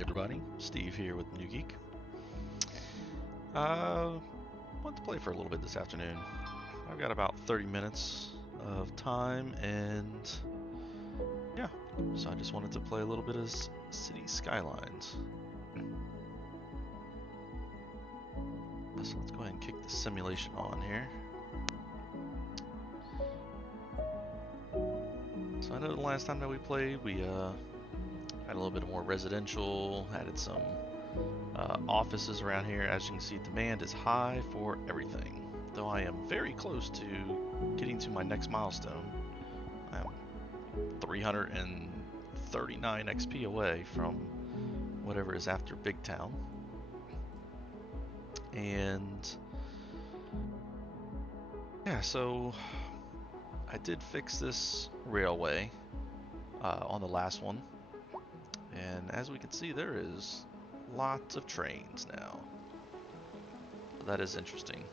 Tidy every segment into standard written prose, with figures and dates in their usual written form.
everybody, Steve here with New Geek. Uh, want to play for a little bit this afternoon. I've got about 30 minutes of time, and yeah, so I just wanted to play a little bit of City Skylines. So let's go ahead and kick the simulation on here. So I know the last time that we played, we had a little bit more residential, added some offices around here. As you can see, demand is high for everything. Though I am very close to getting to my next milestone. I am 339 XP away from whatever is after Big Town. And yeah, so I did fix this railway on the last one. And as we can see, there is lots of trains now. That is interesting.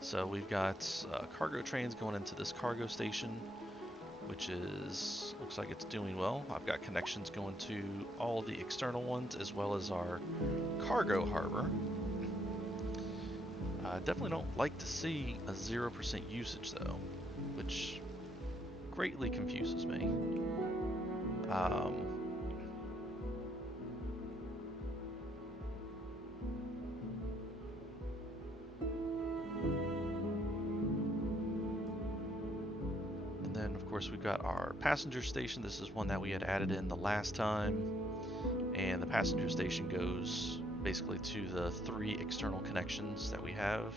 So we've got cargo trains going into this cargo station, which looks like it's doing well. I've got connections going to all the external ones as well as our cargo harbor. I definitely don't like to see a 0% usage though, which greatly confuses me. Of course, we've got our passenger station. This is one that we had added in the last time, and the passenger station goes basically to the 3 external connections that we have.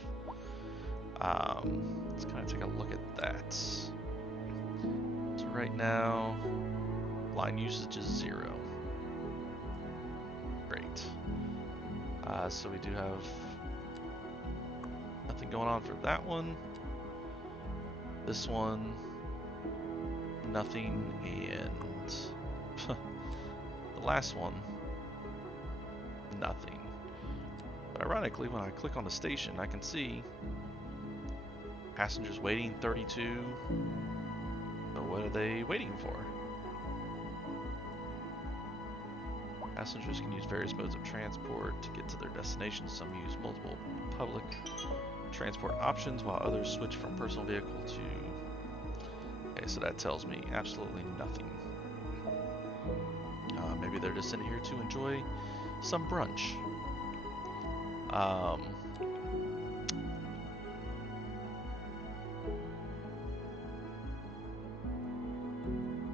Let's kind of take a look at that. So right now, line usage is 0. Great. So we do have nothing going on for that one. This one, nothing, and the last one, nothing. But ironically, when I click on the station, I can see passengers waiting 32. So what are they waiting for? Passengers can use various modes of transport to get to their destinations. Some use multiple public transport options, while others switch from personal vehicle to... Okay, so that tells me absolutely nothing. Maybe they're just in here to enjoy some brunch.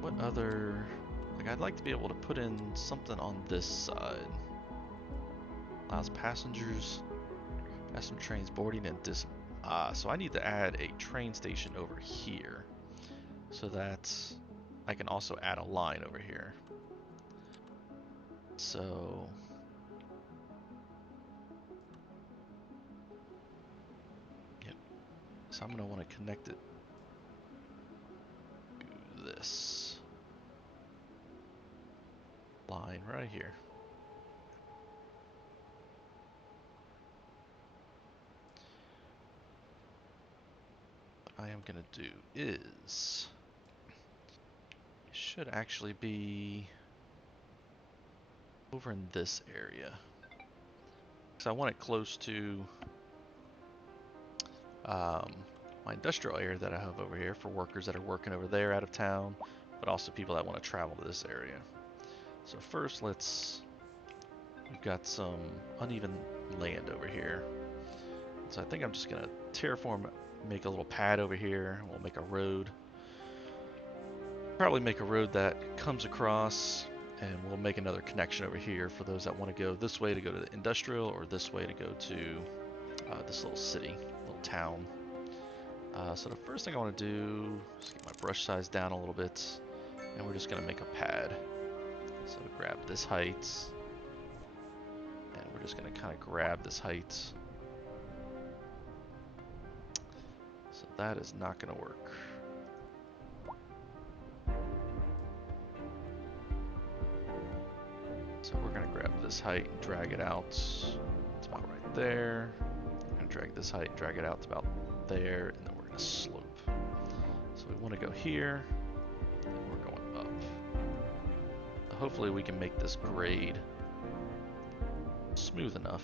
What other... Like, I'd like to be able to put in something on this side. Allows passenger trains boarding and so I need to add a train station over here, so that I can also add a line over here. So yep. So I'm gonna want to connect it to this line right here. What I am gonna do is, it should actually be over in this area, because I want it close to my industrial area that I have over here for workers that are working over there out of town, but also people that want to travel to this area. So first, we've got some uneven land over here. So I think I'm just gonna terraform, make a little pad over here. We'll make a road. Probably make a road that comes across, and we'll make another connection over here for those that want to go this way to go to the industrial, or this way to go to this little city, little town. So the first thing I want to do is get my brush size down a little bit, and we're just going to make a pad. So grab this height, and we're just going to kind of grab this height. So that is not going to work. So we're going to grab this height and drag it out. It's about right there. We're going to drag this height and drag it out to about there, and then we're going to slope. So we want to go here, and we're going up. So hopefully we can make this grade smooth enough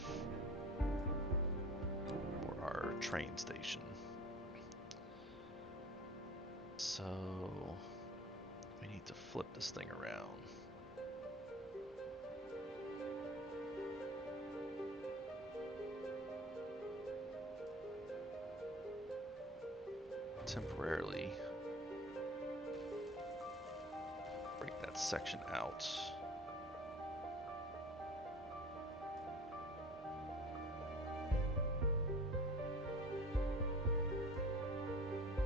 for our train station. So we need to flip this thing around. Temporarily break that section out.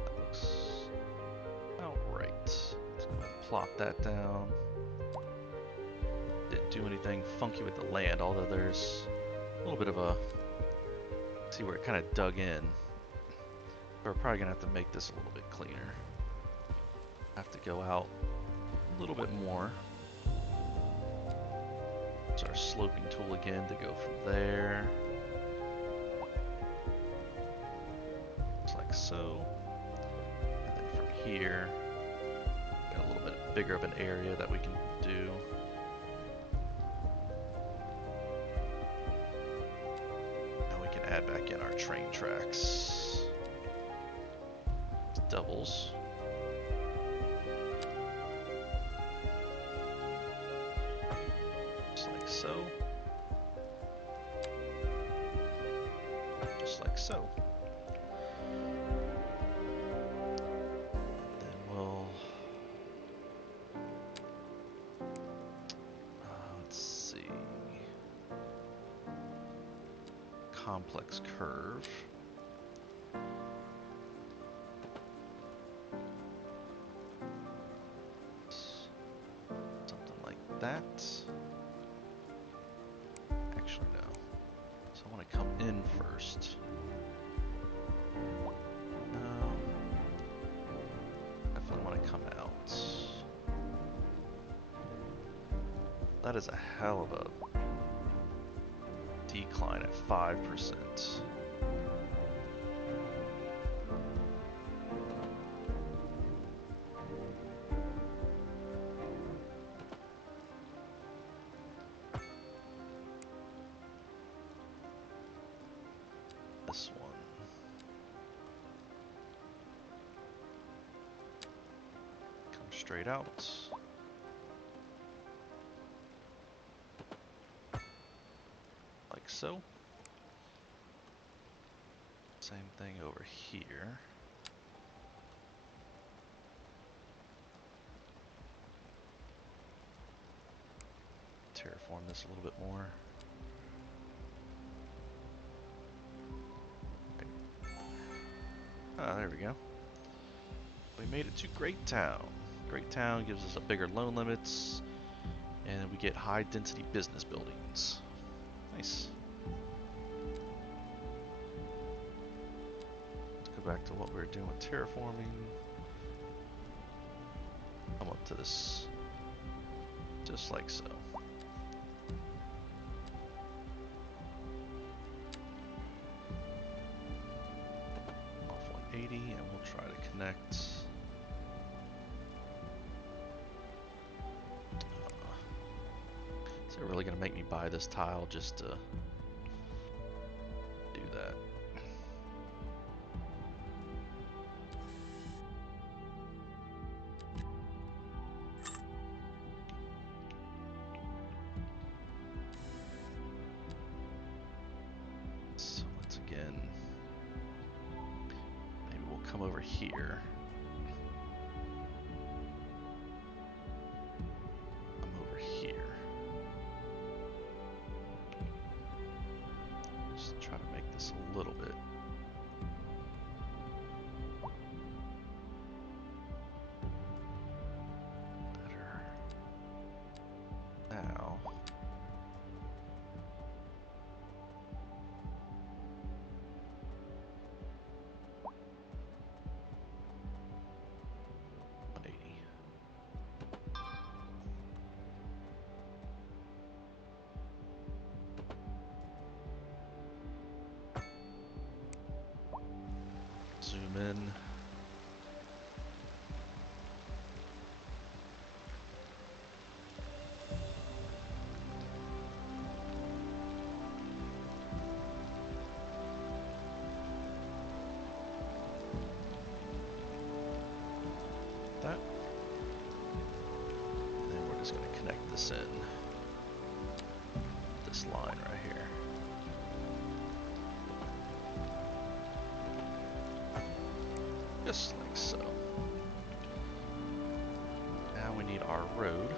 That looks about right. Let's go ahead and plop that down. Didn't do anything funky with the land, although there's a little bit of a, see where it kind of dug in. We're probably gonna have to make this a little bit cleaner. Have to go out a little bit more. It's our sloping tool again to go from there. Just like so. And then from here, got a little bit bigger of an area that we can do. Now we can add back in our train tracks. Doubles. Just like so. Just like so. Then we'll let's see. Complex curve. That. Actually, no. So I want to come in first. No. Definitely want to come out. That is a hell of a decline at 5%. This one. Come straight out. Like so. Same thing over here. Terraform this a little bit more. Ah, there we go. We made it to Great Town. Great Town gives us a bigger loan limits, and we get high density business buildings. Nice. Let's go back to what we were doing with terraforming. Come up to this, just like so. Off 180, and we'll try to connect. Is it really gonna make me buy this tile just to do that? So let's again, maybe we'll come over here. Come over here. Just try to make this a little bit. Better. Now. Zoom in. this in. This line right here. Just like so. Now we need our road.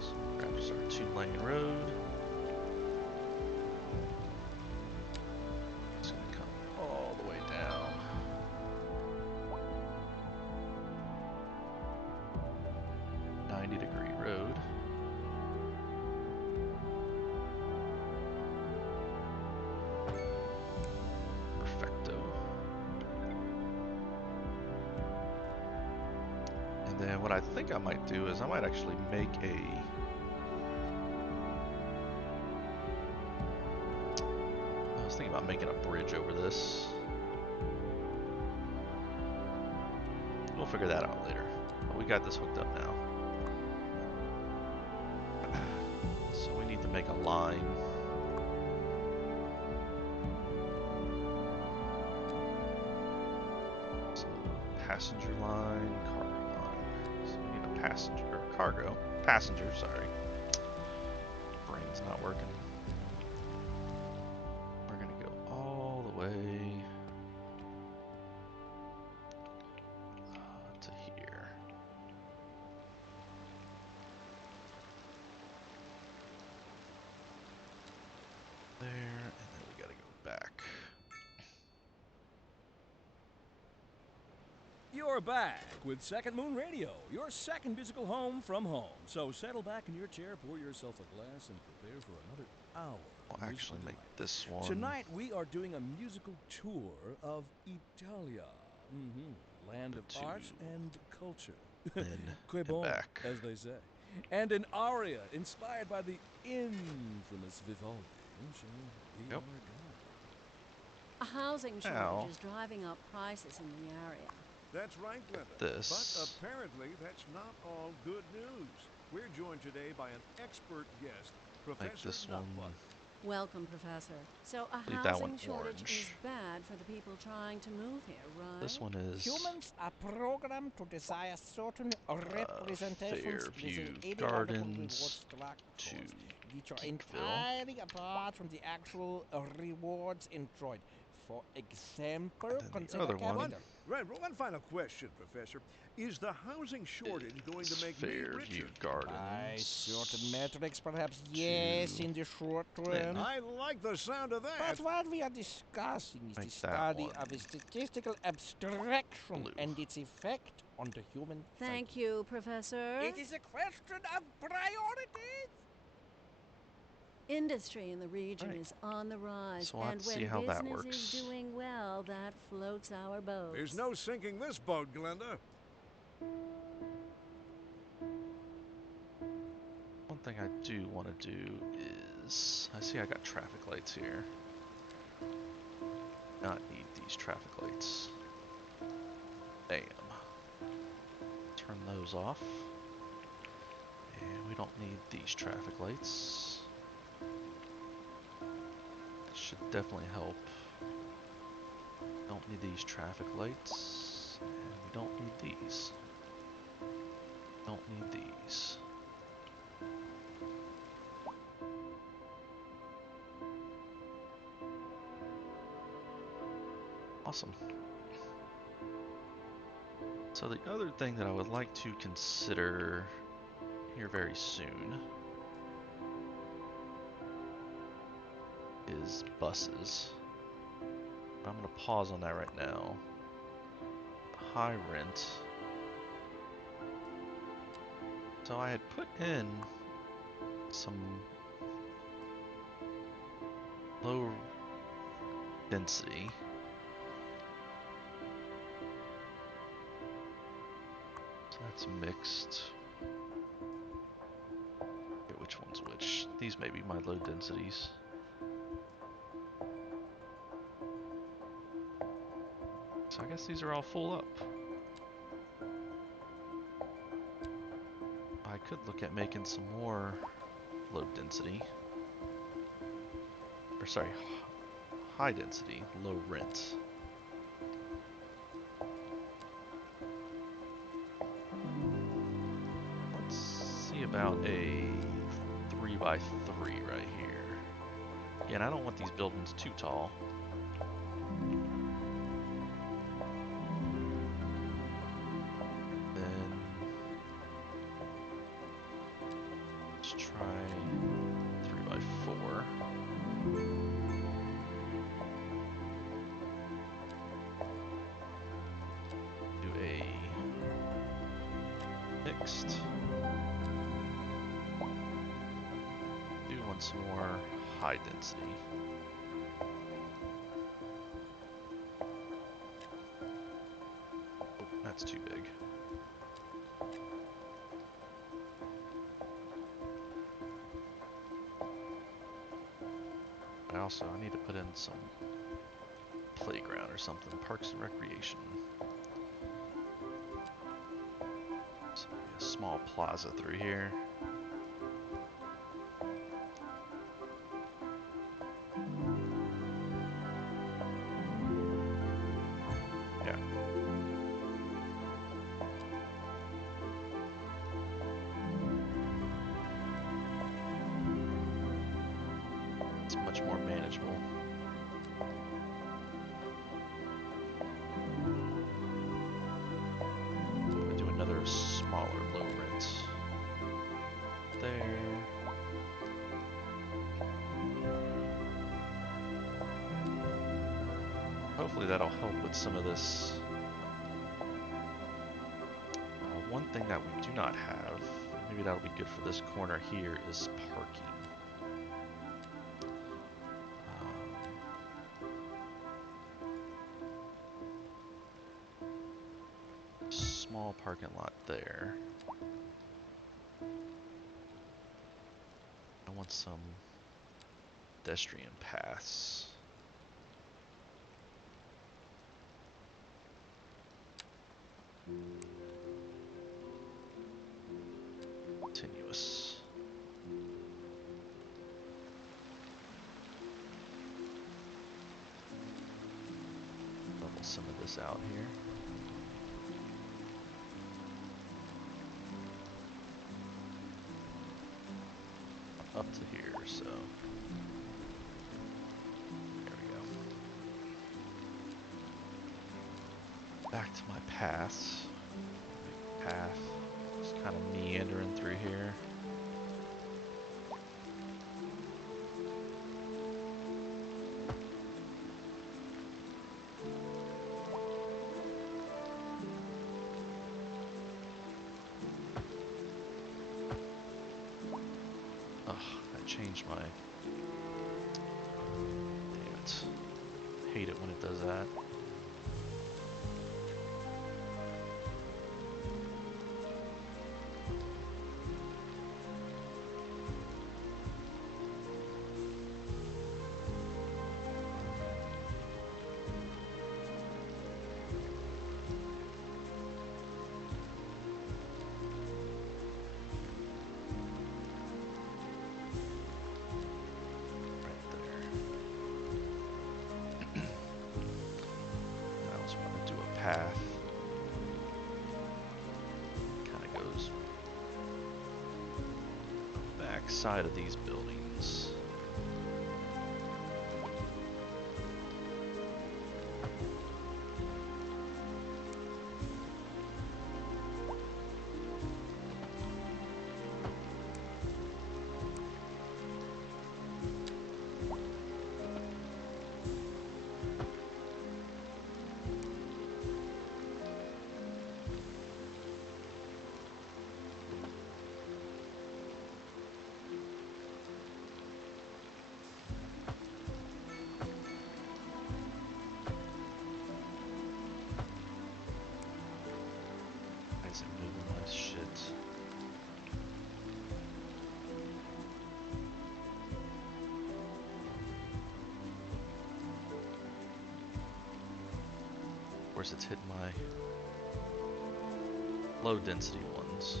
So grab just our 2-lane road. It's gonna come all the way down. '90-degree road. Perfecto. And then what I think I might do is I might actually make I was thinking about making a bridge over this. We'll figure that out later. But we got this hooked up now. So we need to make a line. So passenger line, cargo line. So we need a passenger, or passenger, sorry. Brain's not working. We're gonna go all the way to here. There, and then we gotta go back. You're back with Second Moon Radio, your second musical home from home. So settle back in your chair, pour yourself a glass, and prepare for another hour. I'll actually make this one. Tonight we are doing a musical tour of Italia, land of arts and culture. Que bon, back. as they say. And an aria inspired by the infamous Vivaldi. Yep. A housing shortage is driving up prices in the area. That's right, Glenda. This. But apparently that's not all good news. We're joined today by an expert guest, Professor Nutbuck. Welcome, Professor. So a Leave that one housing shortage orange. is bad for the people trying to move here, right? This one is Humans are programmed to desire certain representations Fairview within Gardens structures, to which are Geekville. entirely apart from the actual rewards enjoyed. For example, And then the consider other one. capital. Right, one final question, Professor. Is the housing shortage going to make me Fairview richer? Gardens. By certain metrics, perhaps yes, in the short term. I like the sound of that. But what we are discussing is the Make that study one of a statistical abstraction blue. and its effect on the human Thank psyche. you, Professor. It is a question of priorities. Industry in the region Right. is on the rise, So we'll have and to when see how that business works. is doing well, that floats our boat. There's no sinking this boat, Glenda. One thing I do want to do is, I see I got traffic lights here. Not need these traffic lights. Bam. Turn those off. And we don't need these traffic lights. That should definitely help. Don't need these traffic lights. And we don't need these. Don't need these. Awesome. So the other thing that I would like to consider here very soon is buses. But I'm going to pause on that right now. High rent. So I had put in some low density. So that's mixed. Okay, which one's which? These may be my low densities. So I guess these are all full up. I could look at making some more low density. Or sorry, high density, low rent. Let's see about a by 3 right here. Yeah, and I don't want these buildings too tall. Then let's try 3 by 4. Do a mixed. Do one some more high density. Oh, that's too big. I need to put in some playground or something, parks and recreation. So maybe a small plaza through here. Yeah. It's much more manageable. Another smaller low rent there. Hopefully that'll help with some of this. One thing that we do not have, maybe that'll be good for this corner here, is parking. Small parking lot there. I want some pedestrian paths. Continuous. Level some of this out here. Up to here, so there we go. Back to my paths. Big path, just kind of meandering through here. Change my... Damn it. Hate it when it does that. Path kind of goes back side of these buildings. Is it moving my shit? Of course, it's hitting my low density ones.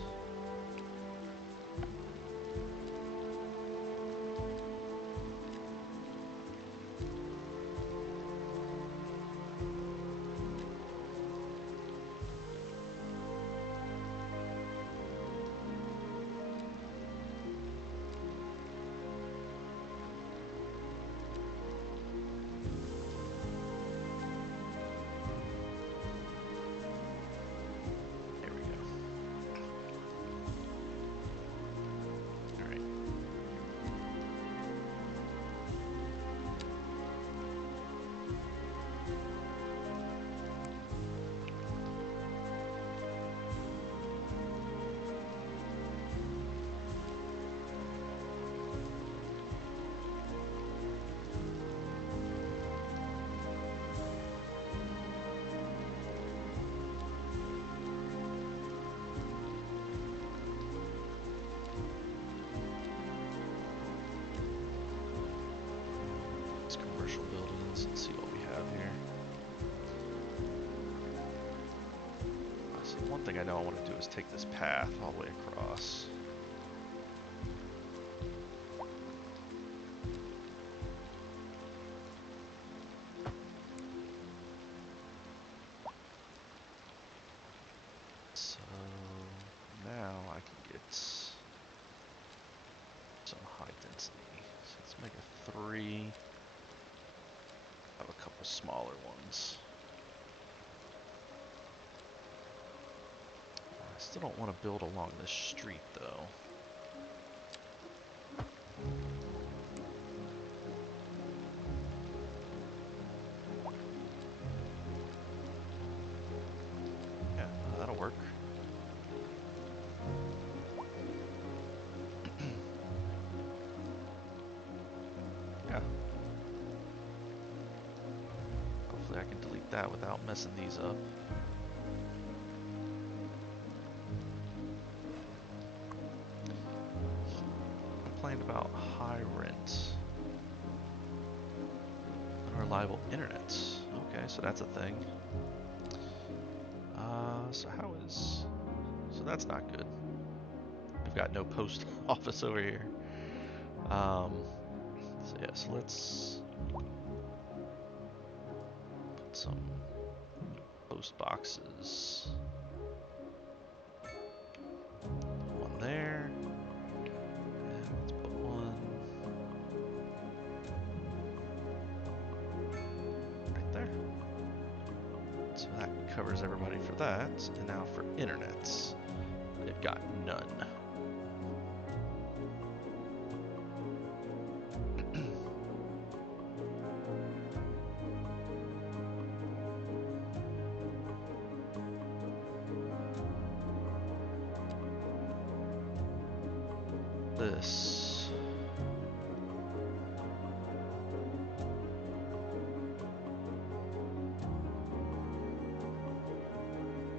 commercial buildings. Let's see what we have here. So one thing I know I want to do is take this path all the way across. So now I can get some high density. So let's make a 3. Have a couple smaller ones. I still don't want to build along this street though. Yeah, that'll work. Yeah. Hopefully I can delete that without messing these up. Complained about high rent. Unreliable internet. Okay, so that's a thing. So how is... So that's not good. We've got no post office over here. So yeah, so let's put some post boxes. One there. And let's put one right there. So that covers everybody for that. And now for internets, they've got none. This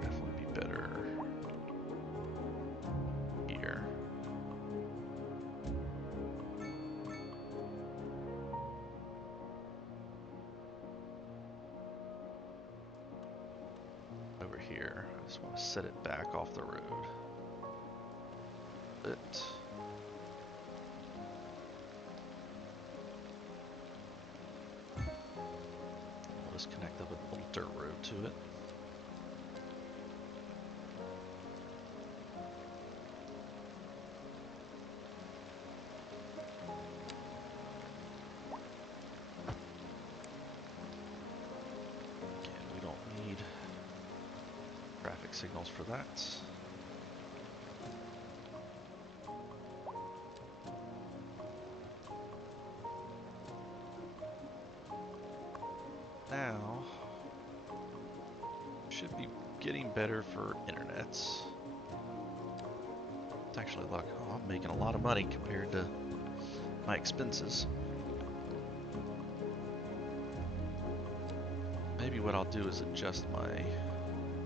definitely be better here. Over here, I just want to set it back off the road. But we'll just connect up a little dirt road to it. Again, we don't need traffic signals for that. Now, should be getting better for internets. It's actually like, oh, I'm making a lot of money compared to my expenses. Maybe what I'll do is adjust my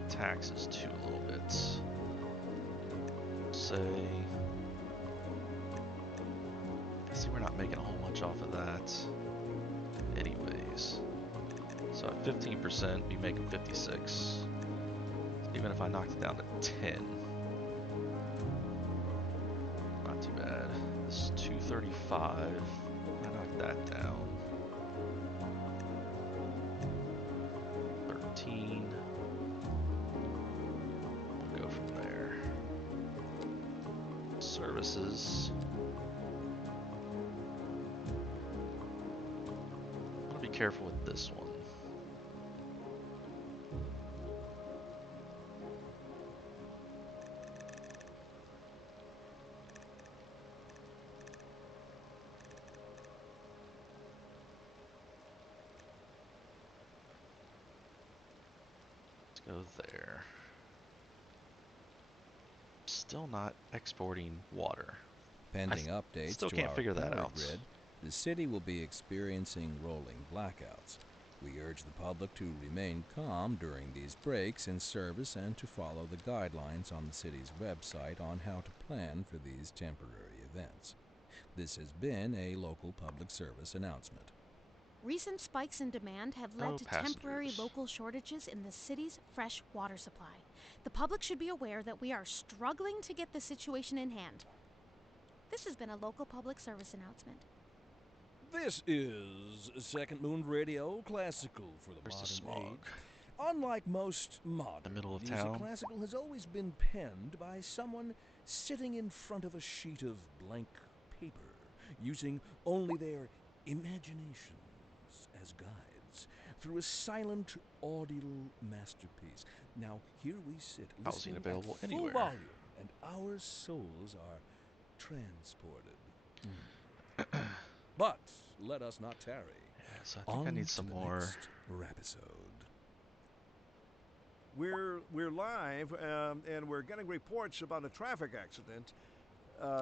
taxes too a little bit. Say, see, we're not making a whole much off of that anyways. So at 15%, we make them 56. Even if I knocked it down to 10, not too bad. This is 235. I knocked that down. 13. We'll go from there. Services. I want to be careful with this one. Go there. Still not exporting water. Pending updates still to can't our figure that power out. grid, the city will be experiencing rolling blackouts. We urge the public to remain calm during these breaks in service and to follow the guidelines on the city's website on how to plan for these temporary events. This has been a local public service announcement. Recent spikes in demand have led Oh, to temporary passengers. local shortages in the city's fresh water supply. The public should be aware that we are struggling to get the situation in hand. This has been a local public service announcement. This is Second Moon Radio, classical for the There's the modern smog. age. Unlike most modern middle of music, town. classical has always been penned by someone sitting in front of a sheet of blank paper, using only their imaginations as guides through a silent, audible masterpiece. Now, here we sit, Housing listening available at full anywhere. volume, and our souls are transported. But let us not tarry. Yeah, so I think I need some more. Rapisode. We're live, and we're getting reports about a traffic accident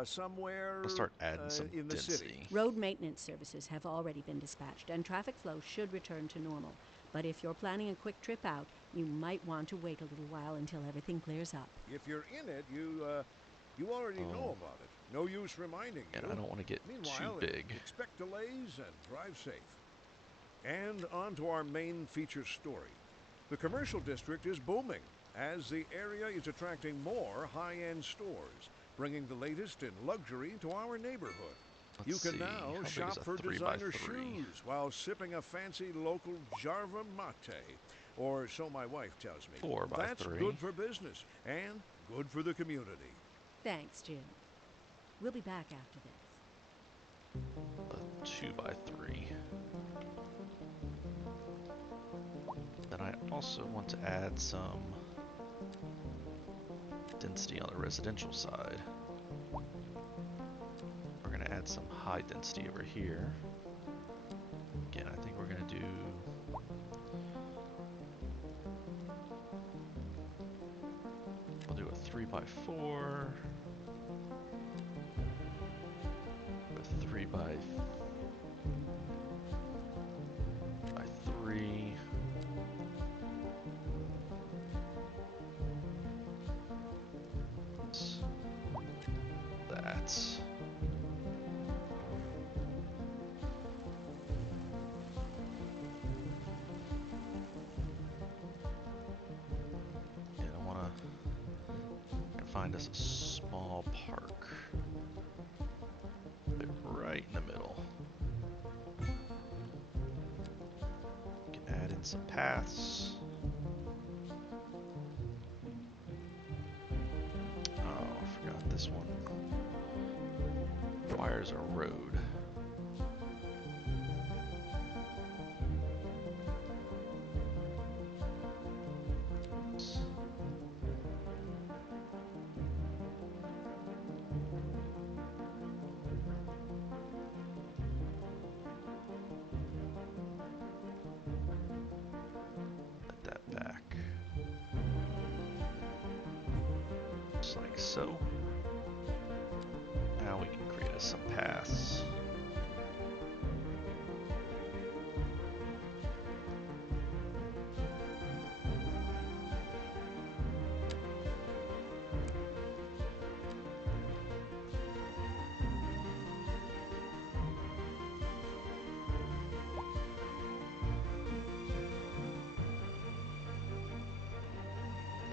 somewhere Let's start adding some in the density. city. Road maintenance services have already been dispatched, and traffic flow should return to normal. But if you're planning a quick trip out, you might want to wait a little while until everything clears up. If you're in it, you already know about it. No use reminding And you. I don't want to get Meanwhile, too big. expect delays and drive safe. And on to our main feature story. The commercial district is booming as the area is attracting more high-end stores, bringing the latest in luxury to our neighborhood. You Let's can see, now how big shop is a for 3x3? designer shoes while sipping a fancy local Jarva mate. Or so my wife tells me. 4x3. That's good for business and good for the community. Thanks, Jim. We'll be back after this. A 2x3. Then I also want to add some density on the residential side. We're going to add some high density over here. Again, I think we're going to do we'll do a 3x4 a 3x3 that. And I want to find us a small park. Put it right in the middle. We can add in some paths. Oh, I forgot this one. Requires a road. Put that back. Just like so. Now we can create us some paths.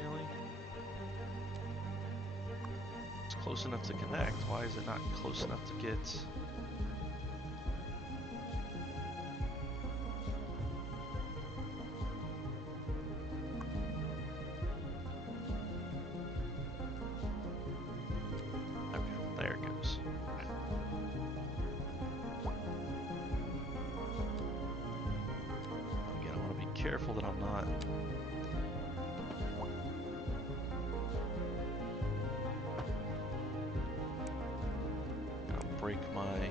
Really? It's close enough to connect. Why is it not close enough to get? Okay, there it goes. Again, I want to be careful that I'm not gonna break my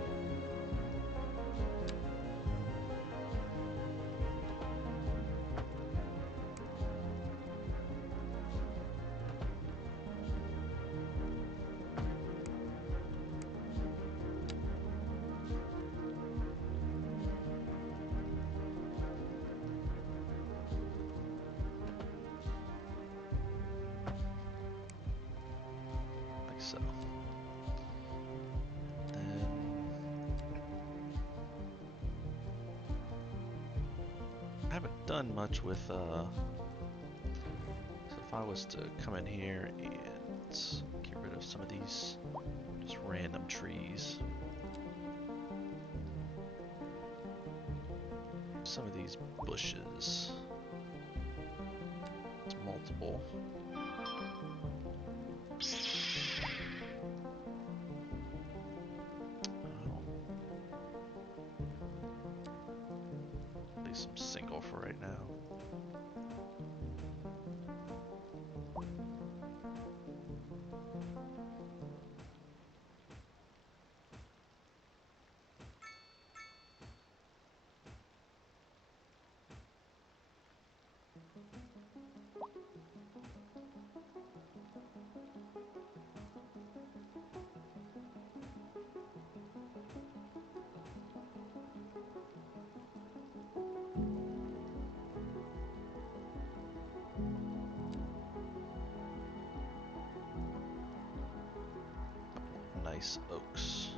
done much with, so if I was to come in here and get rid of some of these just random trees, some of these bushes, it's multiple. Some single for right now. Nice oaks.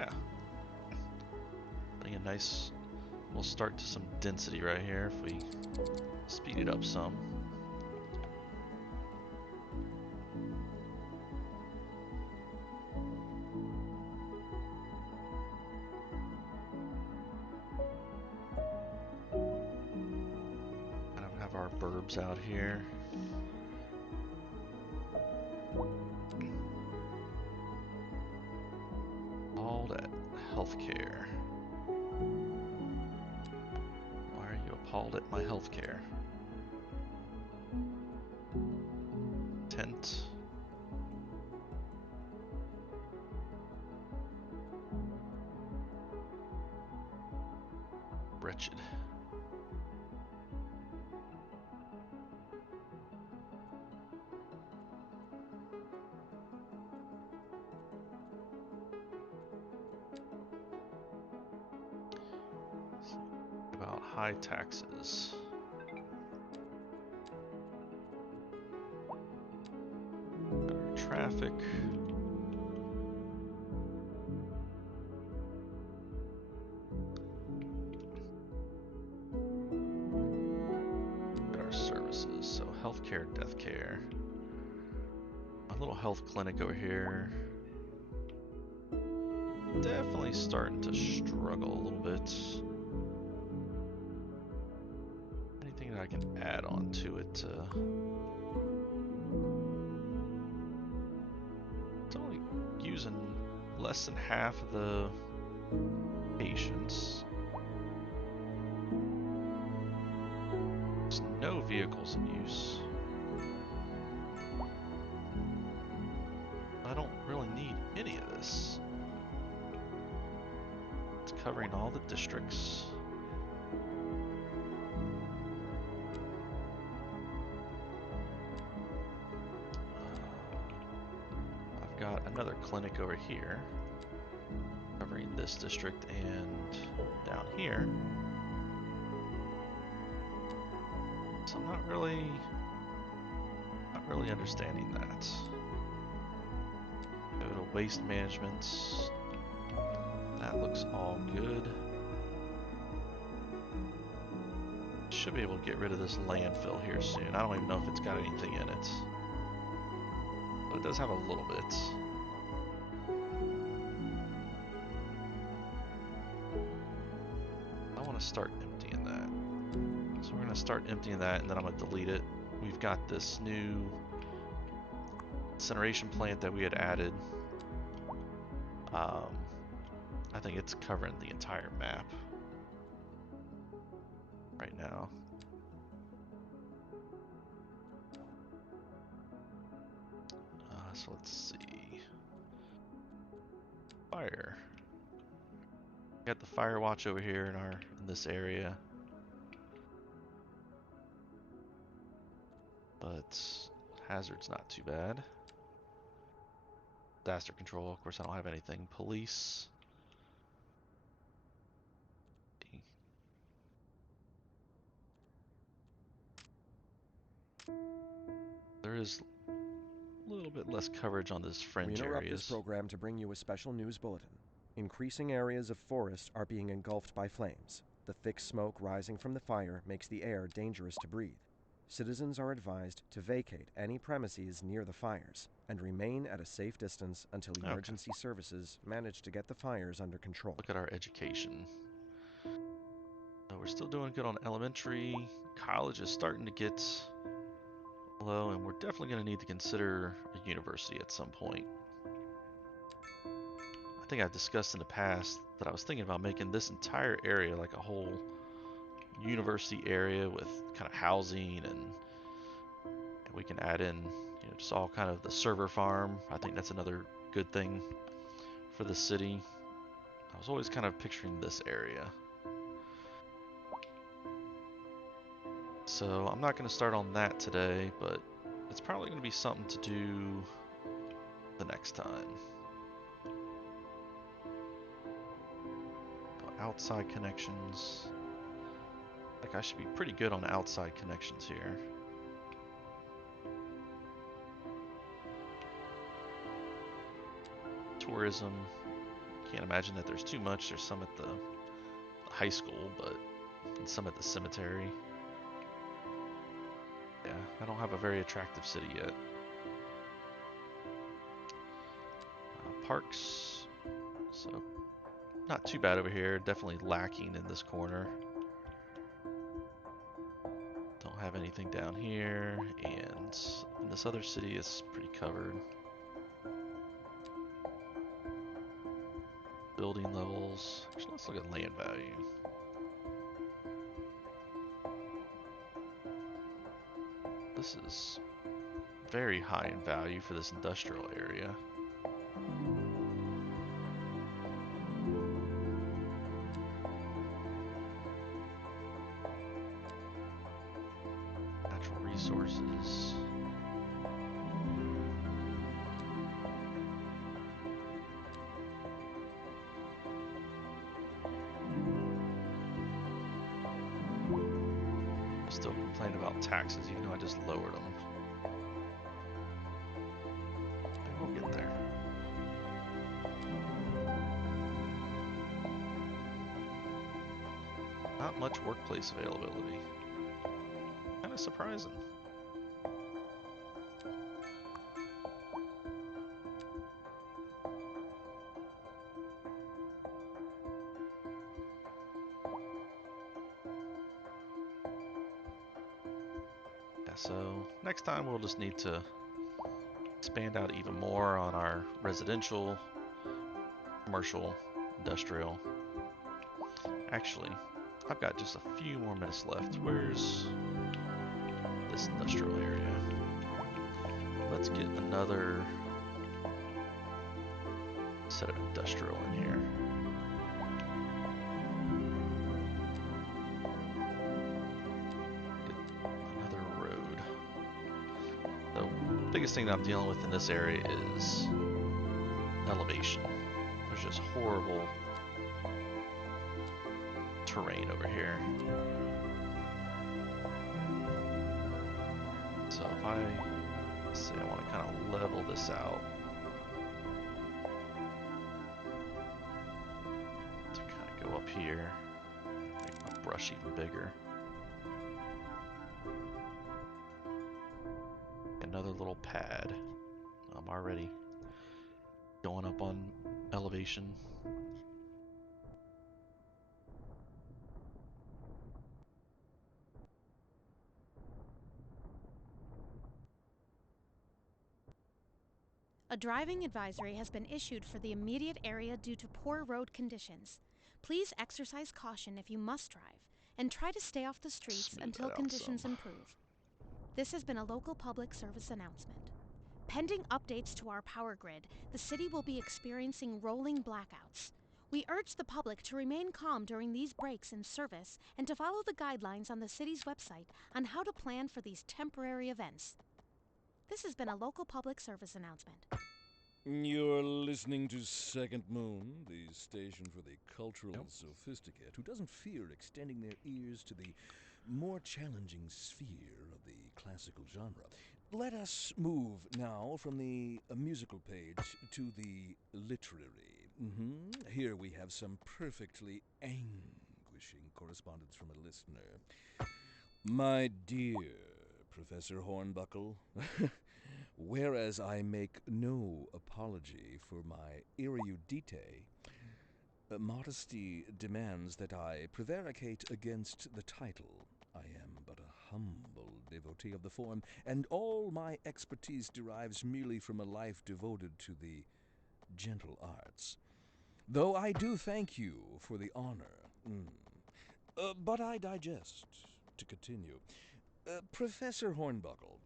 Yeah. Putting a nice, we'll start to some density right here if we speed it up some. Kind of have our burbs out here. All that healthcare. Why are you appalled at my healthcare? Tent. Wretched. About high taxes. Traffic. Our services. So healthcare, death care. A little health clinic over here. Definitely starting to struggle a little bit. Anything that I can add on to it. It's only using less than half of the patients. There's no vehicles in use. I don't really need any of this. It's covering all the districts. I've got another clinic over here covering this district and down here. So I'm not really understanding that. Go to waste management. That looks all good. Should be able to get rid of this landfill here soon. I don't even know if it's got anything in it. But it does have a little bit. I want to start emptying that. So we're going to start emptying that and then I'm going to delete it. We've got this new incineration plant that we had added. I think it's covering the entire map right now. So let's see. Fire. We got the fire watch over here in this area. But hazard's not too bad. Disaster control, of course I don't have anything. Police. There is a little bit less coverage on this fringe We interrupt this areas. program to bring you a special news bulletin. Increasing areas of forest are being engulfed by flames. The thick smoke rising from the fire makes the air dangerous to breathe. Citizens are advised to vacate any premises near the fires and remain at a safe distance until emergency services manage to get the fires under control. Look at our education. We're still doing good on elementary. College is starting to get low, and we're definitely going to need to consider a university at some point. I think I've discussed in the past that I was thinking about making this entire area like a whole university area with kind of housing, and we can add in, you know, just all kind of the server farm. I think that's another good thing for the city. I was always kind of picturing this area. So I'm not going to start on that today, but it's probably going to be something to do the next time. Outside connections. Like, I should be pretty good on outside connections here. Tourism. Can't imagine that there's too much. There's some at the high school, and some at the cemetery. Yeah, I don't have a very attractive city yet. Parks. So, not too bad over here. Definitely lacking in this corner. Don't have anything down here, and this other city is pretty covered. Building levels. Actually, let's look at land value. This is very high in value for this industrial area. Natural resources. Still complain about taxes, even though I just lowered them. And we'll get there. Not much workplace availability. Kind of surprising. So next time we'll just need to expand out even more on our residential, commercial, industrial. Actually, I've got just a few more minutes left. Where's this industrial area? Let's get another set of industrial in here. Biggest thing that I'm dealing with in this area is elevation. There's just horrible terrain over here. So if I say I want to kind of level this out to kind of go up here, make my brush even bigger. Another little pad. I'm already going up on elevation. A driving advisory has been issued for the immediate area due to poor road conditions. Please exercise caution if you must drive, and try to stay off the streets Smooth until that out conditions some. improve. This has been a local public service announcement. Pending updates to our power grid, the city will be experiencing rolling blackouts. We urge the public to remain calm during these breaks in service and to follow the guidelines on the city's website on how to plan for these temporary events. This has been a local public service announcement. You're listening to Second Moon, the station for the cultural sophisticate who doesn't fear extending their ears to the more challenging sphere of the classical genre. Let us move now from the musical page to the literary. Here we have some perfectly anguishing correspondence from a listener. My dear Professor Hornbuckle, whereas I make no apology for my erudite, modesty demands that I prevaricate against the title. I am but a humble devotee of the form, and all my expertise derives merely from a life devoted to the gentle arts. Though I do thank you for the honor. But I digest. To continue. Professor Hornbuckle,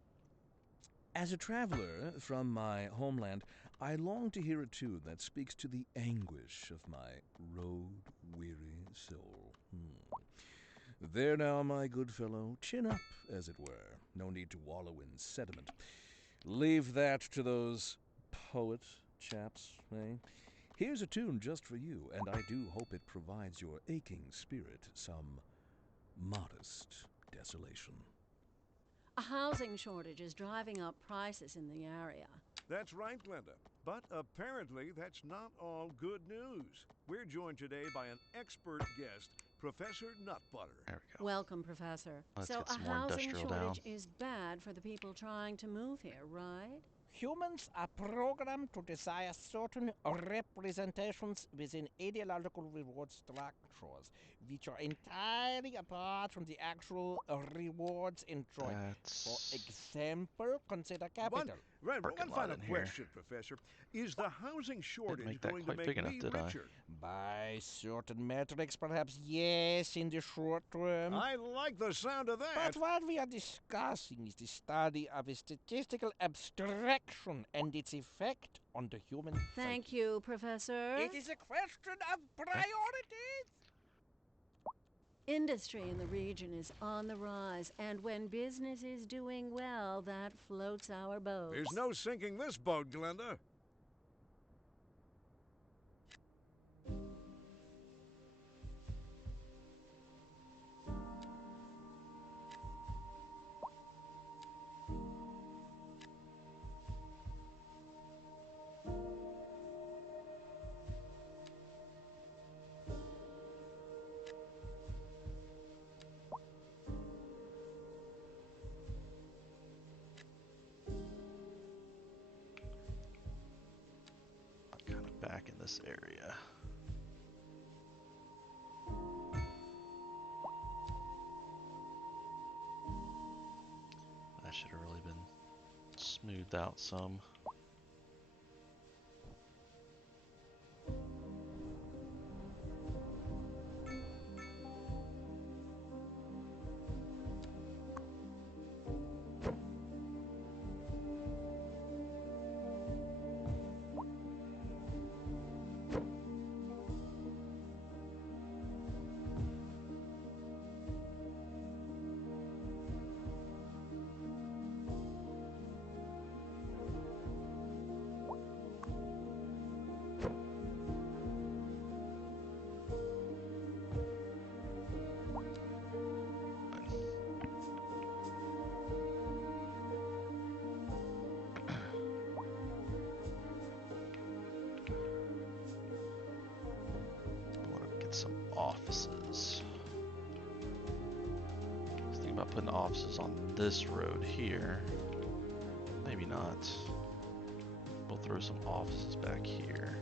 as a traveler from my homeland, I long to hear a tune that speaks to the anguish of my road-weary soul. There now, my good fellow, chin up, as it were. No need to wallow in sediment. Leave that to those poet chaps, eh? Here's a tune just for you, and I do hope it provides your aching spirit some modest desolation. A housing shortage is driving up prices in the area. That's right, Glenda. But apparently that's not all good news. We're joined today by an expert guest, Professor Nutbutter. There we go. Welcome, Professor. Let's So get some a more housing industrial shortage down. is bad for the people trying to move here, right? Humans are programmed to desire certain representations within ideological reward structures, which are entirely apart from the actual rewards enjoyed. For That's example, consider capital. One parking lot final in here. question, Professor. Is the housing Didn't shortage make that going to quite make big enough, me did I? richer? By certain metrics, perhaps yes, in the short term. I like the sound of that. But what we are discussing is the study of a statistical abstraction and its effect on the human Thank psyche. you, Professor. It is a question of priorities. Industry in the region is on the rise, and when business is doing well, that floats our boat. There's no sinking this boat, Glenda. kind of back in this area. That should have really been smoothed out some. I want to get some offices. I was thinking about putting offices on this road here. Maybe not. We'll throw some offices back here.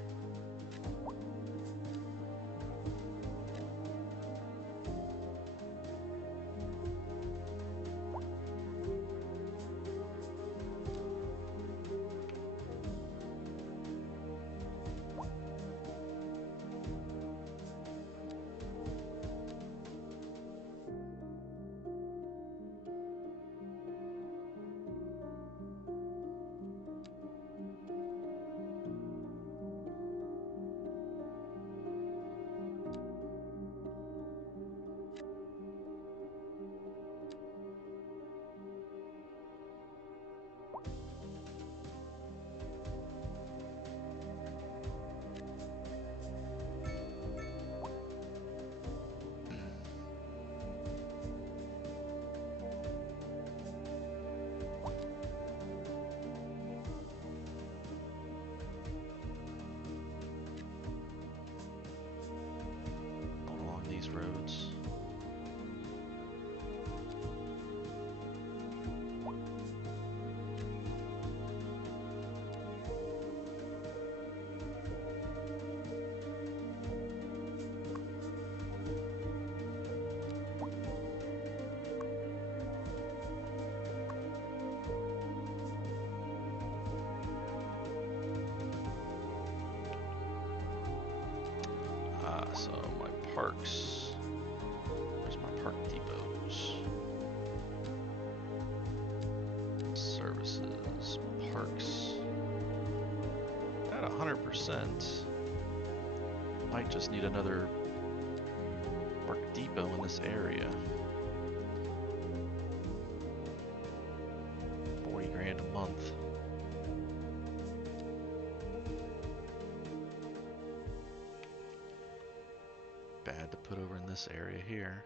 parks. Where's my park depots? Services, parks. At 100%. Might just need another park depot in this area. 40 grand a month. Bad to put over in this area here.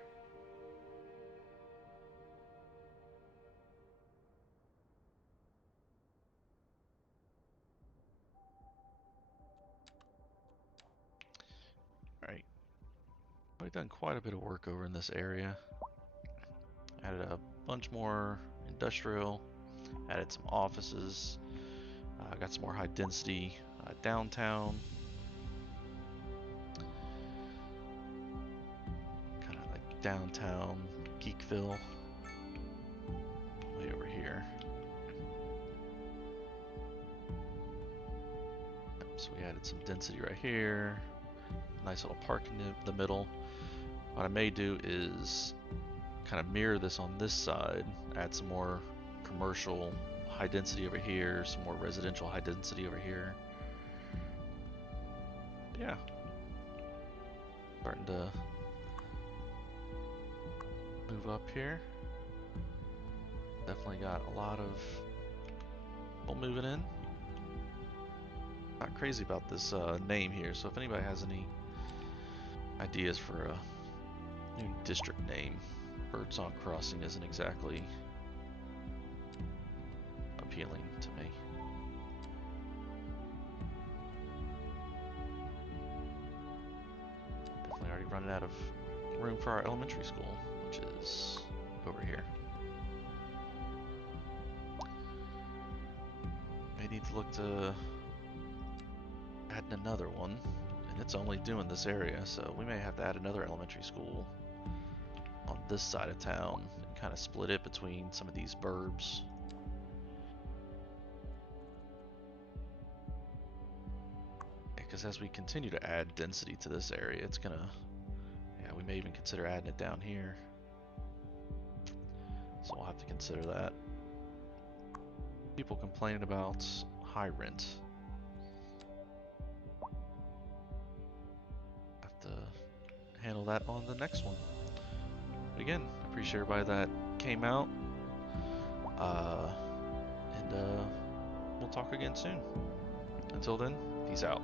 Alright. We've done quite a bit of work over in this area. Added a bunch more industrial, added some offices, got some more high density downtown. Kind of like downtown Geekville. Way over here. So we added some density right here. Nice little park in the middle. What I may do is kind of mirror this on this side, add some more commercial high density over here, some more residential high density over here. Yeah. Starting to move up here. Definitely got a lot of people moving in. Not crazy about this name here, so if anybody has any ideas for a new district name, Birdsong Crossing isn't exactly appealing to me. Definitely already running out of room for our elementary school, which is over here. May need to look to add another one, and it's only doing this area, so we may have to add another elementary school on this side of town and kind of split it between some of these burbs. Because as we continue to add density to this area, it's gonna, yeah, we may even consider adding it down here. So we'll have to consider that. People complaining about high rent. Have to handle that on the next one. But again, appreciate everybody that came out. And we'll talk again soon. Until then, peace out.